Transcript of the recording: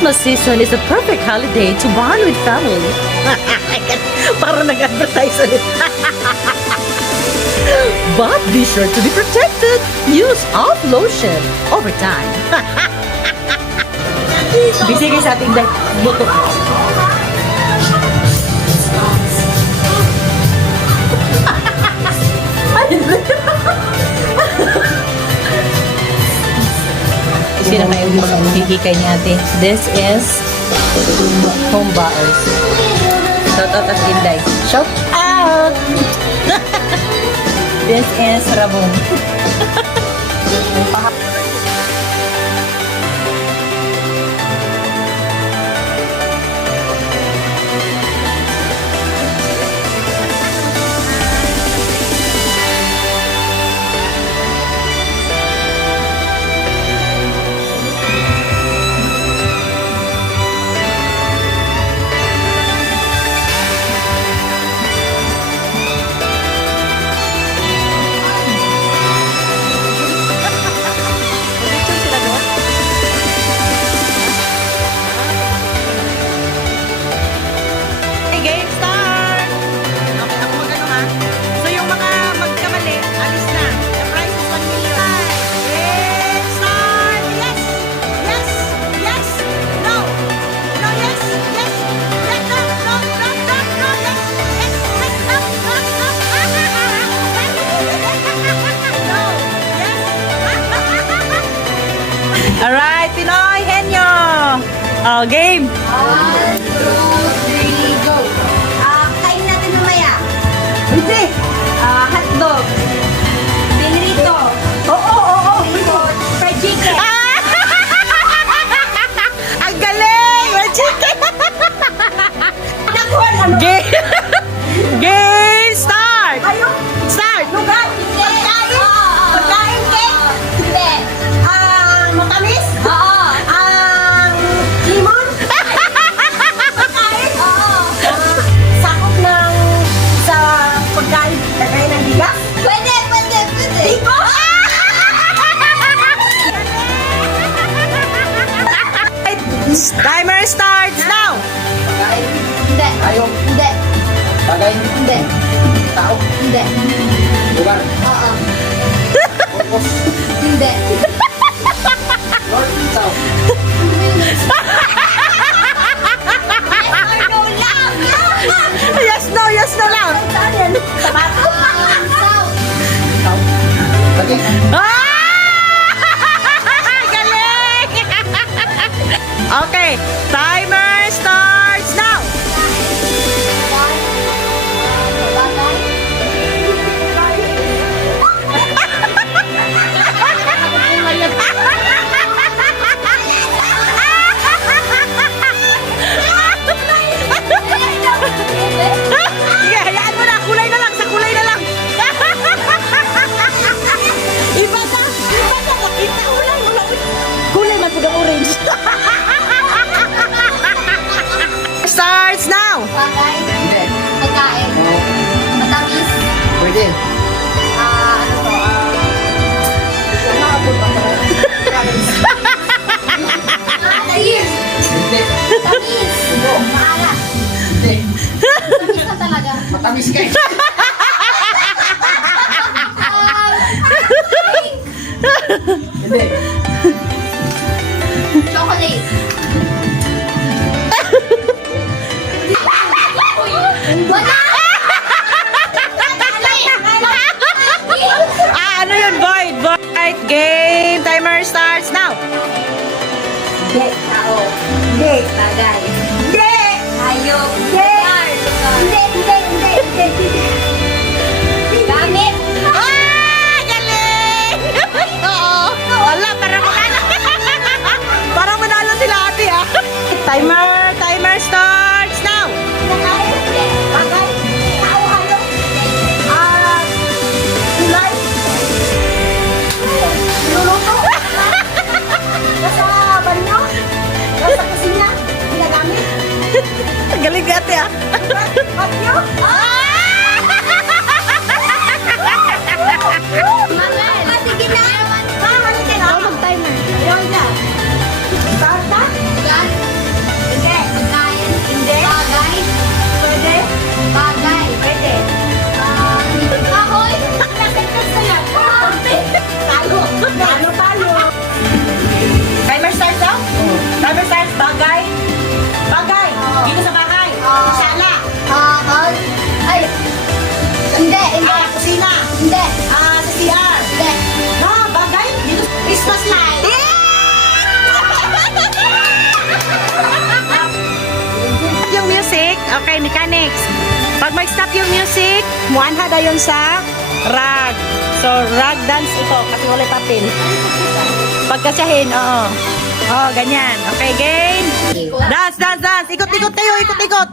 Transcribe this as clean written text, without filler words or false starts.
Christmas season is a perfect holiday to bond with family. Para nag-advertise ulit. But be sure to be protected. Use off lotion over time. Busy guys sa ating buto. Sino kayo hihikay ni ate? This is home buyers. Shout out at Inday. Shout out! This is Rabong. Alright, Pinoy Henyo! Oh, game! 1, 2, 3, go! Kain natin mamaya. Hindi! Hotdog. Pinrito. Oo! Fried chicken. Ang galing! May chicken! Nakuha ano? Game! Game! Start! Ayun. Start! Lugar. Pagkain. Pagkain cake. Hindi. Matamis. Oo. Limon. Pagkain. Oo. Sakop ng sa pagkain. Pagkain ng bigas. Pwede. Tiko. Timer starts now! Pagkain. Hindi. Ayong Hindi. bagay, Hindi. tao, Hindi. lugar, Oo. purpose, Hindi. north, south, Yes, no lang! south, lagi, Galing! Okay, timer starts now! Sige, hayaan mo na! Kulay na lang! Sa kulay na lang! Iba ka! Nakita kulay! Kulay man pag ang orange! Starts now! Pagkain. hindi, Pagkain. oo, Matamis. pwede, Ano to? Tamis. hindi, Tamis. Maalat. hindi, Tamis na talaga. matamis ka eh. Hindi, Chocolate. Wala! Ano yun? Void! Void! Game! Timer starts now! Hindi. Tao. Hindi. Bagay. Hindi. Hayop. Hindi. Hindi. Gamit. Galing! Oo! Wala, parang manalo. Parang manalo sila ate ah. Timer starts now! Bagay. Bagay. Tao. Hayop. Kulay. Niluluto. Nasa banyo. Nasa kusina. Ginagamit. Galing ate ah. Bagyo. cue music. Muanha dayon sa rag. So, rag dance ito kasi wala papel. Pagkasyahin, oo. Oh, ganyan. Okay, game. Dance, dance, dance. Ikot, ikot tayo, ikot, ikot.